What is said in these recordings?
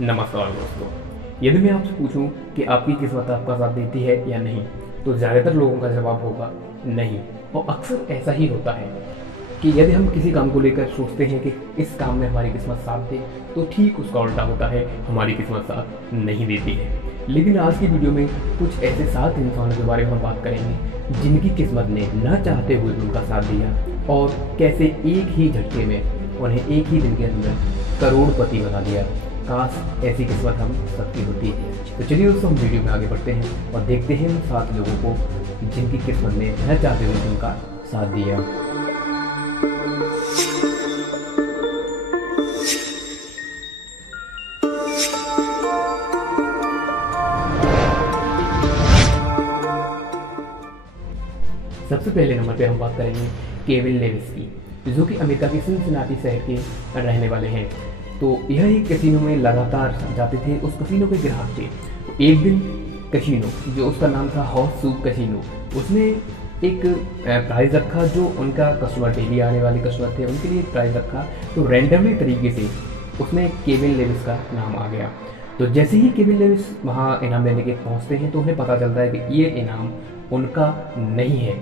नमस्कार दोस्तों। यदि मैं आपसे पूछूं कि आपकी किस्मत आपका साथ देती है या नहीं, तो ज़्यादातर लोगों का जवाब होगा नहीं। और अक्सर ऐसा ही होता है कि यदि हम किसी काम को लेकर सोचते हैं कि इस काम में हमारी किस्मत साथ दे, तो ठीक उसका उल्टा होता है, हमारी किस्मत साथ नहीं देती है। लेकिन आज की वीडियो में कुछ ऐसे 7 इंसानों के बारे में हम बात करेंगे जिनकी किस्मत ने न चाहते हुए उनका साथ दिया और कैसे एक ही झटके में उन्हें एक ही दिन के अंदर करोड़पति बना दिया। काश ऐसी किस्मत हम सबकी होती है। तो चलिए दोस्तों, हम वीडियो में आगे बढ़ते हैं और देखते हैं उन 7 लोगों को जिनकी किस्मत ने न चाहते हुए उनका साथ दिया। सबसे पहले नंबर पे हम बात करेंगे केविन लेविस की, जो कि अमेरिका के सिनसिनाटी शहर के रहने वाले हैं। तो यह एक कैसीनो में लगातार जाते थे, उस कैसीनो के ग्राहक थे। तो एक दिन कैसीनो, जो उसका नाम था हॉर्स सूप कैसीनो, उसने एक प्राइज़ रखा जो उनका कस्टमर, डेली आने वाले कस्टमर थे, उनके लिए एक प्राइज़ रखा। तो रैंडमली तरीके से उसमें केविन लेविस का नाम आ गया। तो जैसे ही केविन लेविस वहाँ इनाम लेने के पहुँचते हैं तो उन्हें पता चलता है कि ये इनाम उनका नहीं है।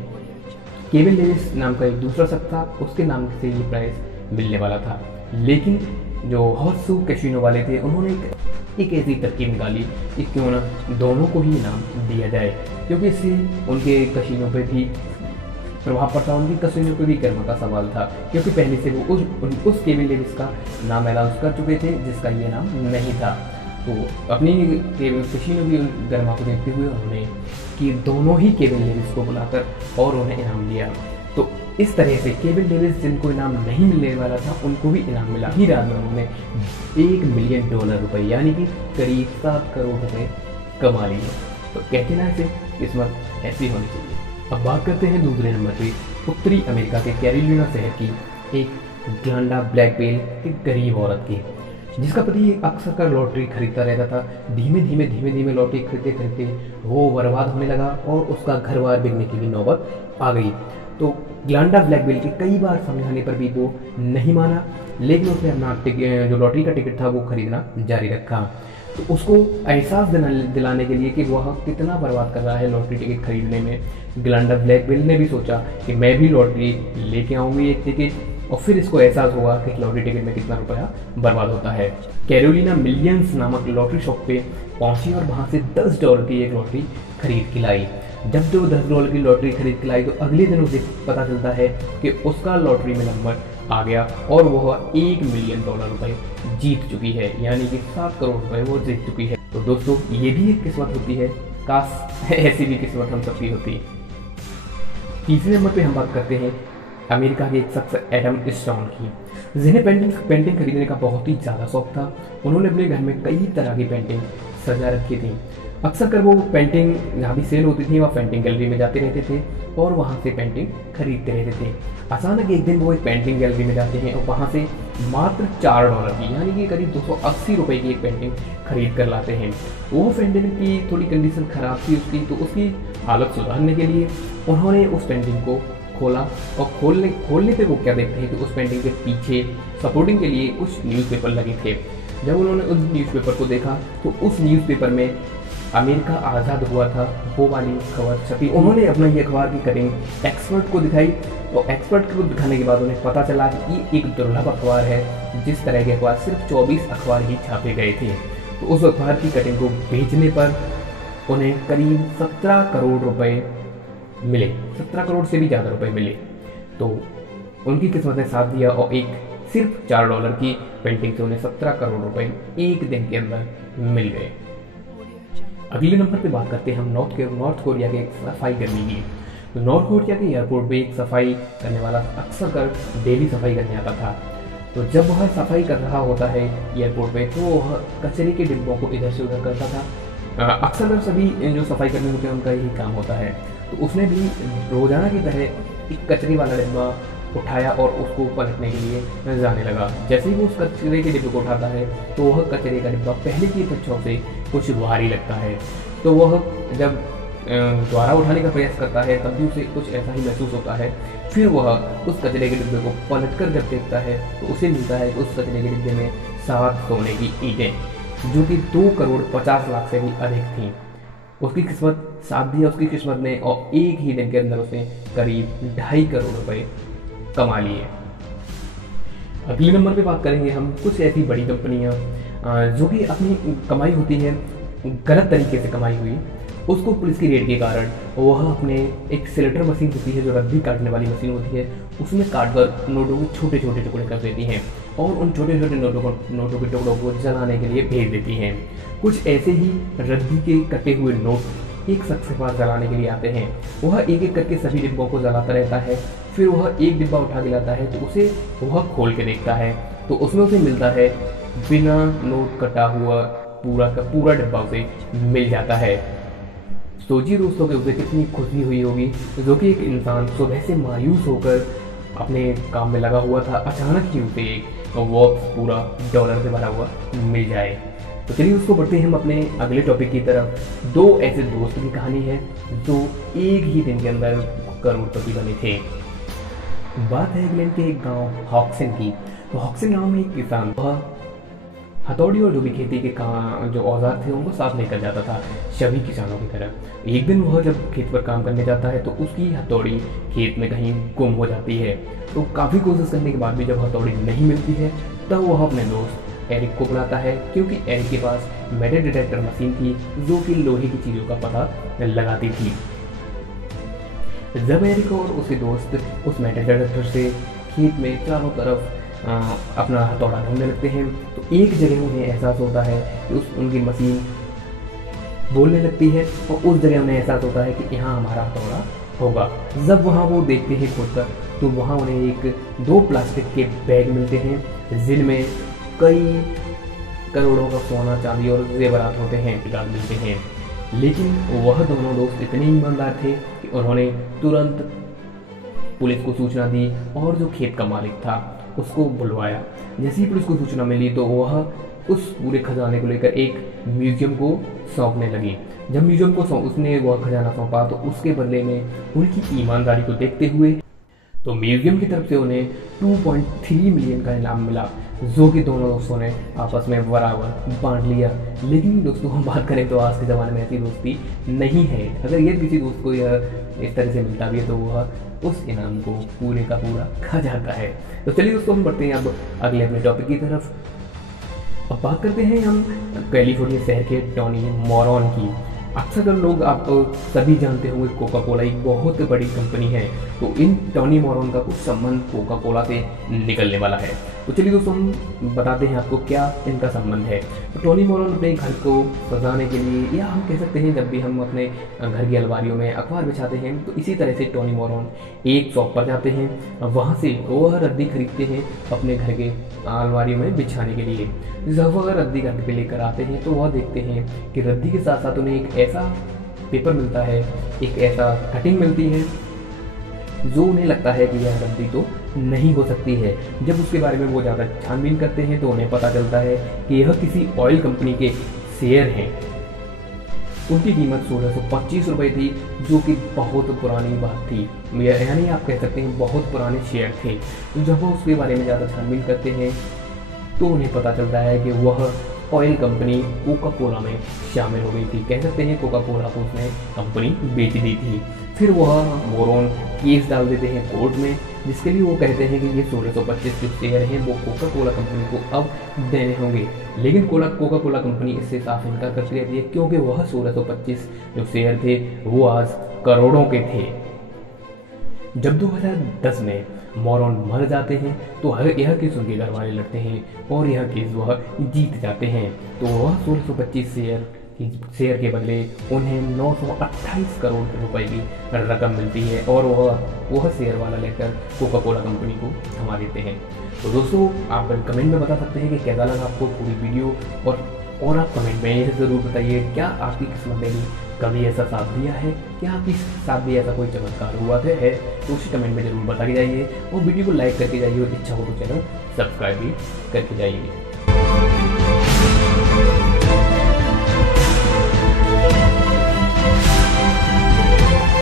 केविन लेविस नाम का एक दूसरा शख्स था, उसके नाम से ये प्राइज़ मिलने वाला था। लेकिन जो हॉर्स सूप कैसीनो वाले थे, उन्होंने एक ऐसी तरकीब निकाली कि क्यों ना दोनों को ही इनाम दिया जाए, क्योंकि इससे उनके कैसीनो पे भी प्रभाव पड़ता, उनकी कैसीनो पे भी गर्मा का सवाल था, क्योंकि पहले से वो उस केविन लेविस का नाम अनाउंस कर चुके थे जिसका ये नाम नहीं था। तो अपनी कैसीनो की गर्मा को देखते हुए उन्होंने कि दोनों ही केविन लेविस को बुलाकर और उन्हें इनाम दिया। तो इस तरह से केविन लेविस, जिनको इनाम नहीं मिलने वाला था, उनको भी इनाम मिला। ही रात में उन्होंने $1 मिलियन रुपए यानी कि करीब 7 करोड़ रुपए कमा लिए। तो कहते ना, ऐसे किस्मत ऐसी होनी चाहिए। अब बात करते हैं दूसरे नंबर पे उत्तरी अमेरिका के कैरोलिना शहर की एक ग्लांडा ब्लैकवेल, एक गरीब औरत की, जिसका पति अक्सर कर लॉटरी खरीदता रहता था। धीमे धीमे लॉटरी खरीदते खरीदते वो बर्बाद होने लगा और उसका घर बार बिकने की भी नौबत आ गई। तो ग्लांडा ब्लैकवेल के कई बार समझाने पर भी वो नहीं माना, लेकिन उसने अपना जो लॉटरी का टिकट था वो खरीदना जारी रखा। तो उसको एहसास दिलाने के लिए कि वह कितना बर्बाद कर रहा है लॉटरी टिकट खरीदने में, ग्लांडा ब्लैकवेल ने भी सोचा कि मैं भी लॉटरी लेके आऊँगी एक टिकट, और फिर इसको एहसास होगा कि लॉटरी टिकट में कितना रुपया बर्बाद होता है। कैरोलिना मिलियंस नामक लॉटरी शॉप पे पहुंची और वहां से $10 की एक लॉटरी खरीद के लाई। जब जो $10 की लॉटरी खरीद के लाई, तो अगले दिन उसे पता चलता है कि उसका लॉटरी में नंबर आ गया और वह $1 मिलियन रुपए जीत चुकी है, यानी कि 7 करोड़ रुपए वो जीत चुकी है। तो दोस्तों, ये भी एक किस्मत होती है, काश ऐसी भी किस्मत हम सबकी होती। तीसरे नंबर पे हम बात करते हैं अमेरिका के एक शख्स एडम स्टोन की, जिन्हें पेंटिंग खरीदने का बहुत ही ज़्यादा शौक था। उन्होंने अपने घर में कई तरह की पेंटिंग सजा रखी थी। अक्सर कर वो पेंटिंग जहाँ भी सेल होती थी वहाँ पेंटिंग गैलरी में जाते रहते थे और वहाँ से पेंटिंग खरीदते रहते थे। अचानक एक दिन वो एक पेंटिंग गैलरी में जाते हैं और वहाँ से मात्र $4 की, यानी कि करीब 280 रुपये की एक पेंटिंग खरीद कर लाते हैं। वो पेंटिंग की थोड़ी कंडीशन ख़राब थी उसकी, तो उसकी हालत सुधारने के लिए उन्होंने उस पेंटिंग को खोला और खोलने पे वो क्या देखते हैं कि उस पेंटिंग के पीछे सपोर्टिंग के लिए कुछ न्यूज़पेपर लगे थे। जब उन्होंने उस न्यूज़पेपर को देखा तो उस न्यूज़पेपर में अमेरिका आज़ाद हुआ था वो वाली खबर छपी। उन्होंने अपना ये अखबार की कटिंग एक्सपर्ट को दिखाई और एक्सपर्ट को दिखाने के बाद उन्हें पता चला कि ये एक दुर्लभ अखबार है, जिस तरह के अखबार सिर्फ 24 अखबार ही छापे गए थे। तो उस अखबार की कटिंग को बेचने पर उन्हें करीब 17 करोड़ रुपये मिले, 17 करोड़ से भी ज़्यादा रुपए मिले। तो उनकी किस्मत ने साथ दिया और एक सिर्फ $4 की पेंटिंग से उन्हें 17 करोड़ रुपए एक दिन के अंदर मिल गए। अगले नंबर पे बात करते हैं हम नॉर्थ कोरिया के एक सफाई कर्मी की। तो नॉर्थ कोरिया के एयरपोर्ट पे एक सफाई करने वाला अक्सर कर डेली सफाई करने आता था। तो जब वह सफाई कर रहा होता है एयरपोर्ट पे, तो वह कचरे के डिब्बों को इधर से उधर करता था। अक्सर सभी जो सफाई कर्मी होते हैं उनका यही काम होता है। तो उसने भी रोजाना की तरह एक कचरे वाला डिब्बा उठाया और उसको पलटने के लिए जाने लगा। जैसे ही वो उस कचरे के डिब्बे को उठाता है तो वह कचरे का डिब्बा पहले की अपेक्षा से कुछ भारी लगता है। तो वह जब दोबारा उठाने का प्रयास करता है तब भी उसे कुछ ऐसा ही महसूस होता है। फिर वह उस कचरे के डिब्बे को पलटकर जब देखता है तो उसे मिलता है कि उस कचरे के डिब्बे में 7 सोने की ईंटें। जो कि 2,50,00,000 से भी अधिक थी। उसकी किस्मत साथ दिया उसकी किस्मत ने, और एक ही दिन के अंदर उसने करीब 2.5 करोड़ रुपए कमा लिए। अगले नंबर पे बात करेंगे हम कुछ ऐसी बड़ी कंपनियां जो कि अपनी कमाई होती है गलत तरीके से कमाई हुई, उसको पुलिस की रेड के कारण वह अपने एक सिलेक्टर मशीन होती है जो रद्दी काटने वाली मशीन होती है, उसमें काट कर नोटों को छोटे छोटे टुकड़े कर देती हैं और उन छोटे छोटे नोटों के टुकड़ों को जलाने के लिए भेज देती हैं। कुछ ऐसे ही रद्दी के कटे हुए नोट एक शख्स के पास जलाने के लिए आते हैं। वह एक एक करके सभी डिब्बों को जलाता रहता है। फिर वह एक डिब्बा उठा के लाता है तो उसे वह खोल के देखता है तो उसमें उसे मिलता है बिना नोट कटा हुआ पूरा का पूरा डिब्बा उसे मिल जाता है। सोचिए दोस्तों कि उसे कितनी खुशी हुई होगी, जो कि एक इंसान सुबह से मायूस होकर अपने काम में लगा हुआ था, अचानक ही उसे एक बॉक्स पूरा डॉलर से भरा हुआ मिल जाए। तो चलिए उसको बढ़ते हैं हम अपने अगले टॉपिक की तरफ। दो ऐसे दोस्त की कहानी है जो एक ही दिन के अंदर करोड़पति बने थे। बात है इंग्लैंड के एक गांव हॉक्सन की। तो हॉक्सन गांव में एक किसान, वह हथौड़ी और जो भी खेती के काम जो औजार थे उनको साथ लेकर जाता था सभी किसानों की तरह। एक दिन वह जब खेत पर काम करने जाता है तो उसकी हथौड़ी खेत में कहीं गुम हो जाती है। तो काफ़ी कोशिश करने के बाद भी जब हथौड़ी नहीं मिलती है तब वह अपने दोस्त एरिक को बुलाता है, क्योंकि एरिक के पास मेटल डिटेक्टर मशीन थी जो कि लोहे की चीज़ों का पता लगाती थी। जब एरिक और उसके दोस्त उस मेटल डिटेक्टर से खेत में चारों तरफ अपना हथौड़ा ढूंढने लगते हैं तो एक जगह उन्हें एहसास होता है कि उनकी मशीन बोलने लगती है और उस जगह उन्हें एहसास होता है कि यहाँ हमारा हथौड़ा होगा। जब वहाँ वो देखते हैं खोद कर तो वहाँ उन्हें एक 2 प्लास्टिक के बैग मिलते हैं जिनमें कई करोड़ों का सोना चांदी और जेवरात होते हैं मिलते हैं। लेकिन वह दोनों दोस्त इतने ईमानदार थे कि उन्होंने तुरंत पुलिस को सूचना दी और जो खेत का मालिक था उसको बुलवाया। जैसे ही पुलिस को सूचना मिली तो वह उस पूरे खजाने को लेकर एक म्यूजियम को सौंपने लगी। जब म्यूजियम को उसने वह खजाना सौंपा तो उसके बदले में उनकी ईमानदारी को देखते हुए तो म्यूजियम की तरफ से उन्हें 2.3 मिलियन का इनाम मिला, जो कि दोनों दोस्तों ने आपस में बराबर बांट लिया। लेकिन दोस्तों हम बात करें तो आज के ज़माने में ऐसी दोस्ती नहीं है। अगर ये किसी दोस्त को यह इस तरह से मिलता भी है तो वह उस इनाम को पूरे का पूरा खा जाता है। तो चलिए दोस्तों हम बढ़ते हैं अब अगले अपने टॉपिक की तरफ। अब बात करते हैं हम कैलिफोर्निया शहर के टोनी मोरॉन की। अक्सर लोग आप सभी जानते होंगे कोका कोला एक बहुत बड़ी कंपनी है, तो इन टोनी मोरॉन का कुछ संबंध कोका कोला से निकलने वाला है। तो चलिए दोस्तों हम बताते हैं आपको क्या इनका संबंध है। तो टोनी मोरॉन अपने घर को सजाने के लिए, या हम कह सकते हैं जब भी हम अपने घर की अलमारियों में अखबार बिछाते हैं तो इसी तरह से टोनी मोरॉन एक शॉप पर जाते हैं, वहाँ से वह रद्दी खरीदते हैं अपने घर के अलमारियों में बिछाने के लिए। जब वह रद्दी घर पे लेकर आते हैं तो वह देखते हैं कि रद्दी के साथ साथ उन्हें एक ऐसा पेपर मिलता है, एक ऐसा कटिंग मिलती है जो उन्हें लगता है कि यह रद्दी तो नहीं हो सकती है। जब उसके बारे में वो ज़्यादा छानबीन करते हैं तो उन्हें पता चलता है कि यह किसी ऑयल कंपनी के शेयर हैं। उनकी कीमत 1625 रुपये थी, जो कि बहुत पुरानी बात थी, यानी आप कह सकते हैं बहुत पुराने शेयर थे। जब वो उसके बारे में ज़्यादा छानबीन करते हैं तो उन्हें पता चलता है कि वह ऑयल कंपनी कोका कोला में शामिल हो गई थी। कह सकते हैं कोका कोला को उसने कंपनी बेच दी थी। फिर वह मोरॉन केस डाल देते हैं कोर्ट में, जिसके लिए वो कहते हैं कि ये 1625 जो शेयर हैं वो कोका कोला कंपनी को अब देने होंगे। लेकिन कोका कोला कंपनी इससे साफ इनकार करती रहती है, क्योंकि वह 1625 जो शेयर थे वो आज करोड़ों के थे। जब 2010 में मोरॉन मर जाते हैं तो यह केस उनके घर वाले लड़ते हैं और यह केस वह जीत जाते हैं। तो वह 1625 शेयर के बदले उन्हें 928 करोड़ रुपए की रकम मिलती है और वह शेयर वाला लेकर कोका कोला कंपनी को थमा देते हैं। तो दोस्तों आप कमेंट में बता सकते हैं कि कैसा लगा आपको पूरी वीडियो, और आप कमेंट में यह ज़रूर बताइए क्या आपकी किस्मत में भी कभी ऐसा साथ दिया है, क्या आपके साथ भी ऐसा कोई चमत्कार हुआ है, तो उसी कमेंट में ज़रूर बता के जाइए और वीडियो को लाइक करके जाइए और इच्छा हो तो चैनल सब्सक्राइब भी करके जाइए।